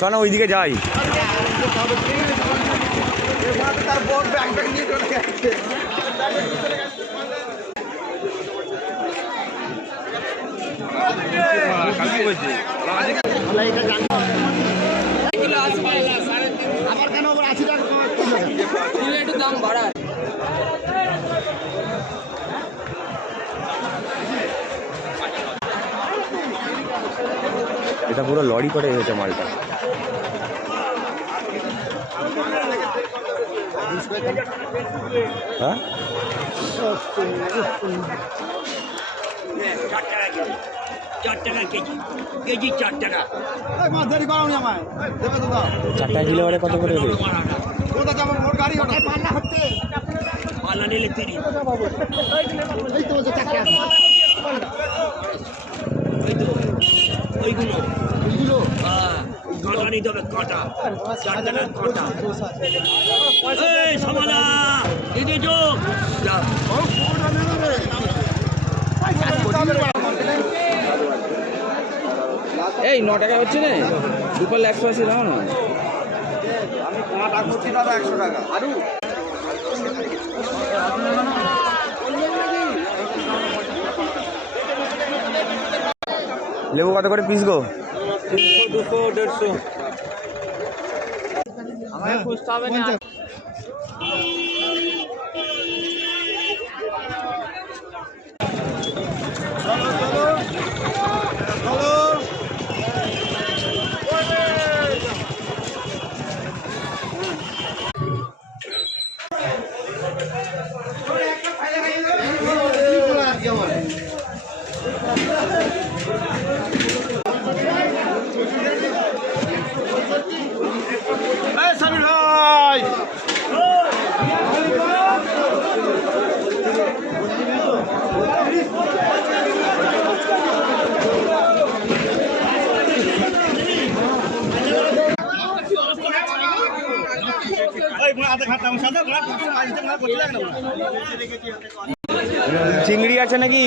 চল না ওইদিকে যাই। আবার কেন 80 টাকা একটু দাম বাড়ায়। এটা পুরো লরি করে হয়েছে মালটা। হ্যাঁ 4 টাকা কেজি, কেজি 4 টাকা। 4 টাকা কিলো করে কত করে দেবে? পাল্লা নিলে 30। ওইগুলো হ্যাঁ, কাঁটা নিতে হবে, কাঁটা 4 টাকার কাঁটা। এই সামালা দিদি যোগ এই 9 টাকা হচ্ছে না, দুপাল 180 দাও না। আমি কাঁটা করছি দাদা 100 টাকা। আরু লেবু কত করে পিস গো? 300, 200, 150। আমাকে খুঁজতে হবে না। চিংড়ি আছে নাকি?